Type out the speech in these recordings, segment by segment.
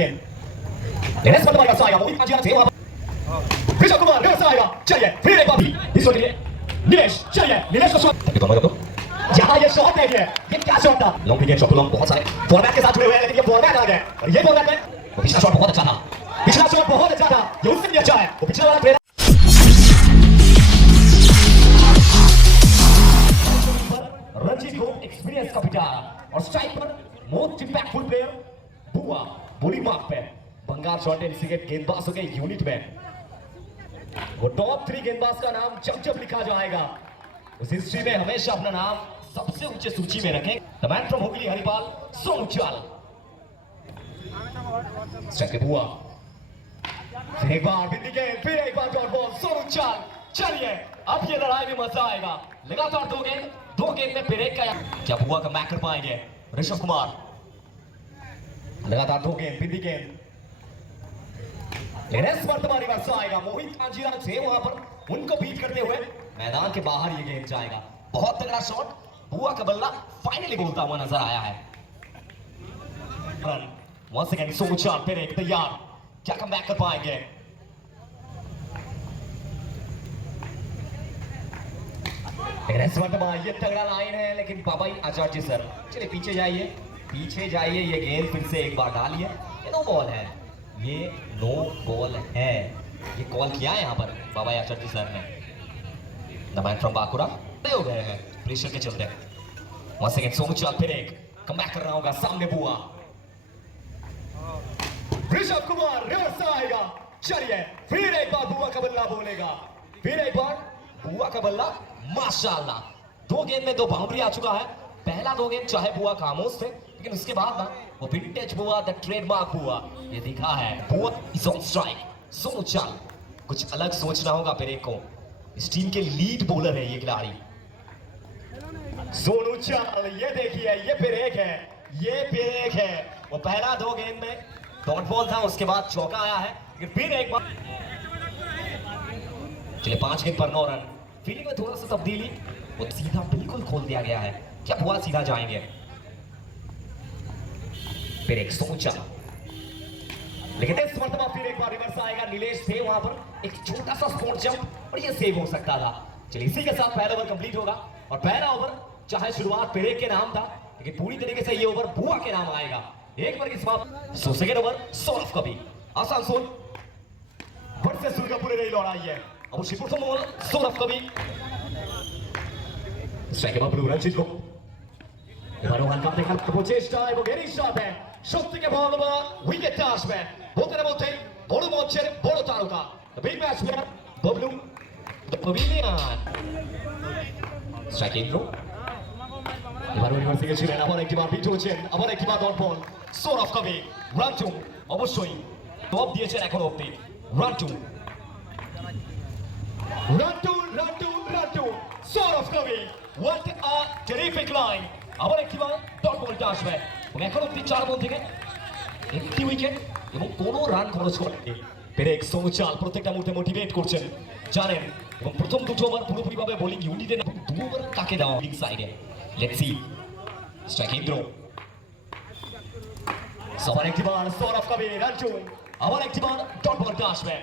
गेंद लेने से मतलब आएगा मोहित मांझी थे वहां ऋषभ कुमार व्यवस्था आएगा चलिए फिर एक बार इस ओवर के लिए निलेश चलिए निलेश को शॉट जहां ये शॉट है ये क्या शॉट था लॉन्ग विकेट शॉट लॉन्ग बहुत सारे फॉर्मेट के साथ जुड़े हुए हैं लेकिन ये फॉर्मेट आ गए और ये फॉर्मेट में पिछला शॉट बहुत अच्छा था पिछला शॉट बहुत अच्छा था ये उससे भी अच्छा है वो पिछला वाला रणजीत को एक्सपीरियंस का पिटारा और स्ट्राइक पर मोस्ट इंपैक्टफुल प्लेयर बुआ बॉडी मार्क पे बंगाल शॉट एंड क्रिकेट गेंदबाजों के यूनिट में वो टॉप 3 गेंदबाज का नाम जब लिखा जाएगा उस हिस्ट्री में हमेशा अपना नाम सबसे ऊंचे सूची में रखें the man from Hooghly Haripal सोनूचाल स्ट्राइक बुआ फिर एक बार बिंदी गेंद फिर एक बार डॉट बॉल सोनूचाल चलिए अब ये लड़ाई में मजा आएगा लगातार दो गेंद में ब्रेक का क्या बुआ का मैक कर पाएंगे ऋषभ कुमार लगातार दो गेंद बिंदी गेंद वर्तमान रिवर्स आएगा मोहित कांजीराव थे वहां पर उनको बीट करते हुए मैदान के बाहर ये गेंद जाएगा बहुत तगड़ा शॉट बुआ का बल्ला फाइनली बोलता हुआ नजर आया है रन वंस अगेन सोनूचाल फिर एक तैयार क्या कम बैक कर पाएंगे ये तगड़ा लाइन है लेकिन बाबा आचार्य सर चलिए पीछे जाइए ये गेंद फिर से एक बार डालिए ये नो बॉल है ये नो बॉल है ये कॉल किया है यहाँ पर बाबा आचार्य सर ने द मैन फ्रॉम बांकुड़ा हो गए हैं प्रेशर के चलते वहां से सोनूचाल फिर एक कमबैक कर रहा होगा सामने बुआ ऋषभ कुमार रिवर्स आएगा चलिए फिर एक बार बुआ का बल्ला बोलेगा फिर एक बार बुआ का बल्ला माशाल्लाह दो गेंद में 2 बाउंड्री आ चुका है पहला 2 गेंद चाहे बुआ खामोश थे लेकिन उसके बाद ना वो विंटेज बुआ द ट्रेडमार्क बुआ ये दिखा है बुआ इज ऑन स्ट्राइक सोनूचाल कुछ अलग सोचना होगा पेरेक को इस टीम के लीड बॉलर है ये खिलाड़ी सोनूचाल ये देखिए ये पेरेक है वो पहला 2 गेंद में डॉट बॉल था उसके बाद चौका आया है लेकिन फिर एक बार चलिए 5 गेंद पर 9 रन फील्डिंग में थोड़ा सा तब्दीली वो सीधा बिल्कुल खोल दिया गया है क्या बुआ सीधा जाएंगे फिर एक सोचा लेकिन इस वर्तमान फिर एक बार रिवर्स आएगा नीलेश थे वहां पर एक छोटा सा स्पोर्ट जंप और ये सेव हो सकता था चलिए इसी के साथ पहला ओवर कंप्लीट होगा और पहला ओवर चाहे शुरुआत पेरेक के नाम था लेकिन पूरी तरीके से ये ओवर बुआ के नाम आएगा एक बार इस बार सेकंड ओवर सौरभ कभी आसानसोल वर्सेस दुर्गापुर रही लड़ाई है অবশ্যই প্রথম বল সৌরভ কবি স্ট্রাইকে বাবলু রঞ্জিত গো এবারও হালকা দেখার প্রচেষ্টা এবং এরই সাথে সবথেকে বড় উইকেটটা আসবে ভোটের মধ্যে বড় মঞ্চের বড় তারকা big match player Bablu pavilion striking throw এবারও রিভার্স থেকে ছিলেন আবার একটিবার বিট হচ্ছেন আবার একটিবার ডট বল সৌরভ কবি রান টু অবশ্যই টপ দিয়েছেন এখন অবধি run to Run to Saurav Kavi. What a terrific line. আবার একবার ডট বলটা আসবে এবং এখন অবধি 4 বল থেকে একটি উইকেট এবং কোনো রান খরচ করেনি পেরেক সোনূচাল প্রত্যেকটা মুহূর্তে মোটিভেট করছেন জানেন এবং প্রথম 2 ওভার পুরোপুরিভাবে বোলিং ইউনিটে 2 ওভার কাকে দেওয়া বোলিং সাইডে লেটস সি স্ট্রাইকিং থ্রো আবার একবার সৌরভ কবি রান টু আবার একবার ডট বলটা আসবে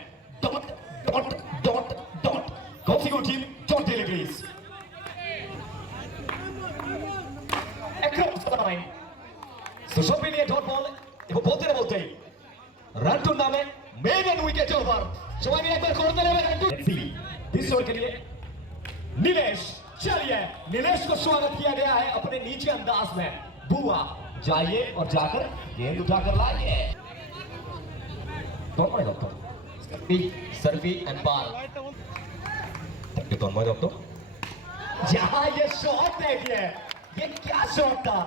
dot Configure team, John Deliveries. Across the line. So Shopini dot ball. If both are both run to name maiden wicket over. Sawai भी एक बार खोलते रहे run to. Let's see. This over के लिए नीलेश चलिए नीलेश को स्वागत किया गया है अपने नीचे अंदाज में बुआ जाइए और जाकर गेंद उठाकर लाइए. Don't worry doctor. सर्वी एंड बॉल जहां ये शॉट देखिए ये क्या शॉट था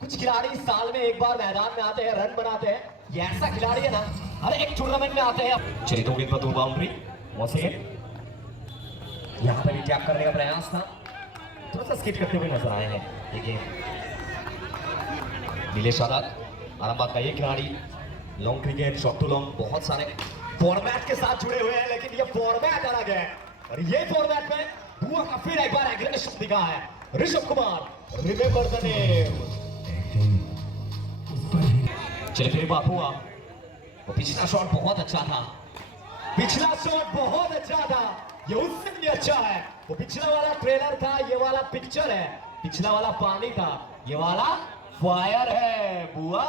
कुछ खिलाड़ी साल में एक बार मैदान में आते हैं रन बनाते हैं ये ऐसा खिलाड़ी है ना हर एक टूर्नामेंट में आते हैं चलिए 2 गेंद पर 2 बाउंड्री यहाँ पर भी टैप करने का प्रयास था थोड़ा सा स्किट करते हुए नजर आए हैं देखिए नीलेश आरामबाग का ये खिलाड़ी long cricket short to long बहुत सारे फॉर्मेट के साथ जुड़े हुए हैं लेकिन ये फॉर्मेट अलग है और ये फॉर्मेट में बुआ का फिर एक बार एग्रेशन दिखा है Rishabh Kumar remember the name चलिए फिर बात हुआ वो पिछला शॉट बहुत अच्छा था, पिछला शॉट बहुत अच्छा था, ये उससे भी अच्छा है। वो पिछला वाला ट्रेलर था, ये वाला पिक्चर है। पिछला वाला पानी था, ये वाला फायर है। बुआ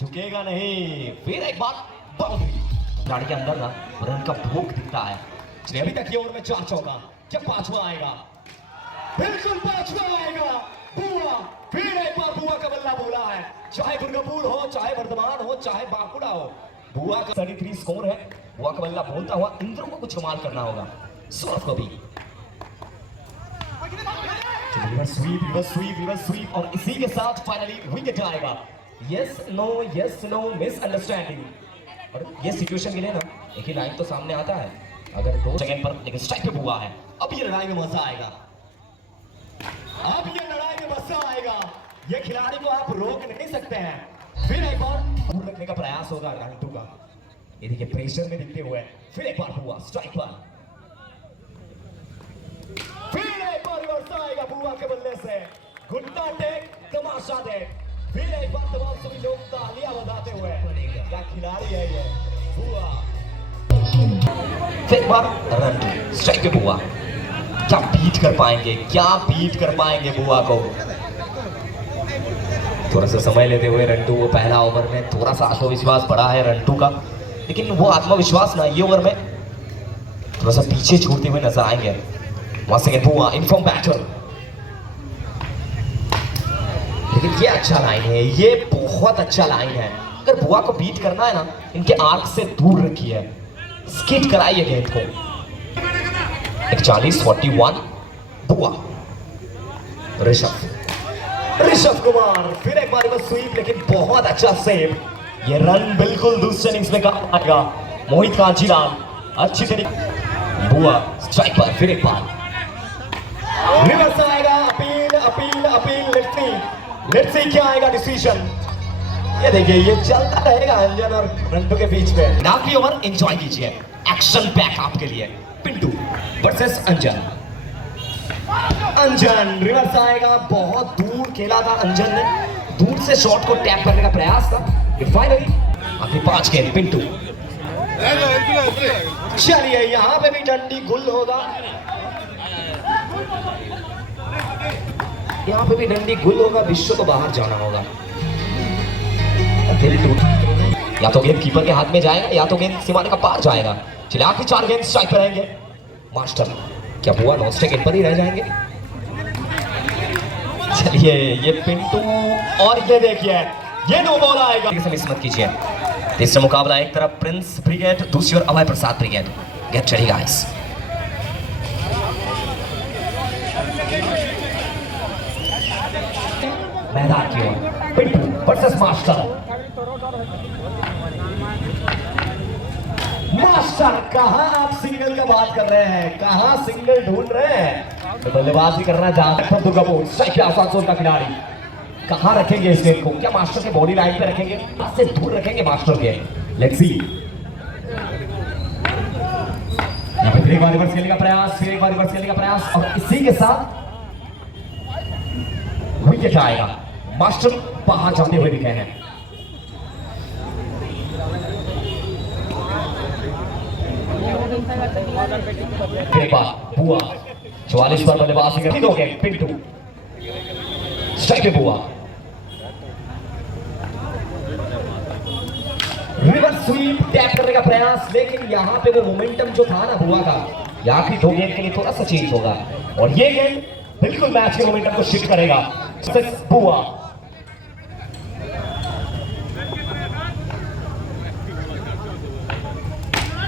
झुकेगा नहीं। फिर एक बार बाउंड्री, गाड़ी के अंदर ना रन का भूख दिखता है। चलिए अभी तक ये ओवर में 4 चौका, क्या पांचवा आएगा? बिल्कुल पांचवा आएगा। बुआ फिर एक बार बुआ का बल्ला बोला है। चाहे दुर्गापुर हो, चाहे वर्धमान हो, चाहे बांकुड़ा हो, बुआ का 33 स्कोर है। बुआ का बल्ला बोलता हुआ इंद्रों को कुछ कमाल करना होगा। सौरभ को भी रिवर्स स्वीप और इसी के साथ फाइनली विकेट आएगा। Yes no misunderstanding. और ये सिचुएशन के लिए ना एक ही लाइन तो सामने आता है, अगर 2 सेकंड पर लेकिन स्ट्राइक पे हुआ है। अब ये लड़ाई में मजा आएगा, अब ये लड़ाई में मजा आएगा। ये खिलाड़ी को आप रोक नहीं सकते हैं। फिर एक बार दूर रखने का प्रयास होगा रंटू का, ये देखिए प्रेशर में दिखते हुए। फिर एक बार हुआ स्ट्राइक पर, फिर एक बार रिवर्स आएगा बुआ के बल्ले से। घुटना टेक, तमाशा देख। फिर एक बार तमाम सभी लोग तालियां बजाते हुए। क्या खिलाड़ी है ये बुआ। फिर एक बार रंटू स्ट्राइक पे बुआ, क्या बीट कर पाएंगे, क्या बीट कर पाएंगे बुआ को। थोड़ा सा समय लेते हुए रंटू, वो पहला ओवर में थोड़ा सा आत्मविश्वास बढ़ा है रंटू का, लेकिन वो आत्मविश्वास ना ये ओवर में थोड़ा सा पीछे छूटते हुए नजर आएंगे। Once again बुआ इनफॉर्म बैटर, लेकिन ये अच्छा लाइन है, ये बहुत अच्छा लाइन है। अगर बुआ को बीट करना है ना, इनके आर्क से दूर रखिए, स्किट कराइए गेंद को। 41-41 बुआ। ऋषभ कुमार फिर एक बार स्वीप, लेकिन बहुत अच्छा सेव। ये रन बिल्कुल दूसरे इनिंग्स में काम आएगा। मोहित कांचीराम अच्छी तरीके। बुआ स्ट्राइक पर, फिर एक बार रिवर्स आएगा। अपील लेट्स सी क्या आएगा डिसीजन। ये देखिए ये चलता रहेगा अंजन और रंटू के बीच में। आखिरी ओवर एंजॉय कीजिए, एक्शन पैक आपके लिए। पिंटू वर्सेस अंजन। अंजन रिवर्स आएगा, बहुत दूर खेला था अंजन ने, दूर से शॉट को टैप करने का प्रयास था। ये फाइनली आखिरी 5 गेंद पिंटू। चलिए यहां पे भी डंडी गुल होगा, यहाँ पे भी डंडी गुल होगा। विश्व को बाहर जाना होगा। दिल टूट, या तो गेंद कीपर के हाथ में जाएगा या तो गेंद सीमाने का पार जाएगा। चलिए आखिरी 4 गेंद स्ट्राइक पर रहेंगे। मास्टर क्या बुआ नॉन स्ट्राइक गेंद पर ही रह जाएंगे? चलिए ये पिंटू, और ये देखिए ये नो बॉल आएगा। मिस मत कीजिए। तीसरा मुकाबला, एक तरफ प्रिंस ब्रिगेड, दूसरी ओर अभय प्रसाद ब्रिगेड। Get ready guys. मैदान की ओर पिंटू वर्सेस मास्टर। मास्टर कहां आप सिंगल का बात कर रहे हैं, कहां सिंगल ढूंढ रहे हैं? तो बल्लेबाजी करना चाहते हैं दुर्गापुर, स्ट्राइक पे आसानसोल का खिलाड़ी। कहां रखेंगे इस गेंद को? क्या मास्टर के बॉडी लाइन पे रखेंगे, हाथ से दूर रखेंगे मास्टर के? Let's see. एक बार रिवर्स खेलने का प्रयास, फिर एक बार रिवर्स खेलने का प्रयास, और इसी के साथ विकेट आएगा। मास्टर बाहर जाते हुए दिखे हैं। एक बार बुआ 44 पर बल्लेबाजी करती दोगे पिंटू। स्ट्राइक पे बुआ, रिवर्स स्वीप टैप करने का प्रयास, लेकिन यहां पे वो मोमेंटम जो था ना बुआ का, ये आखिरी 2 गेंद के लिए थोड़ा सा चेंज होगा, और ये गेंद बिल्कुल मैच के मोमेंटम को शिफ्ट करेगा। बुआ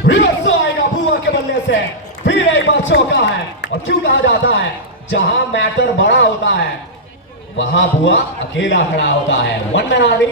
रिवर्स आएगा बुआ के बल्ले से। फिर एक बार चौका है, और क्यों कहा जाता है जहां मैटर बड़ा होता है वहां बुआ अकेला खड़ा होता है। 1 मैन आर्मी।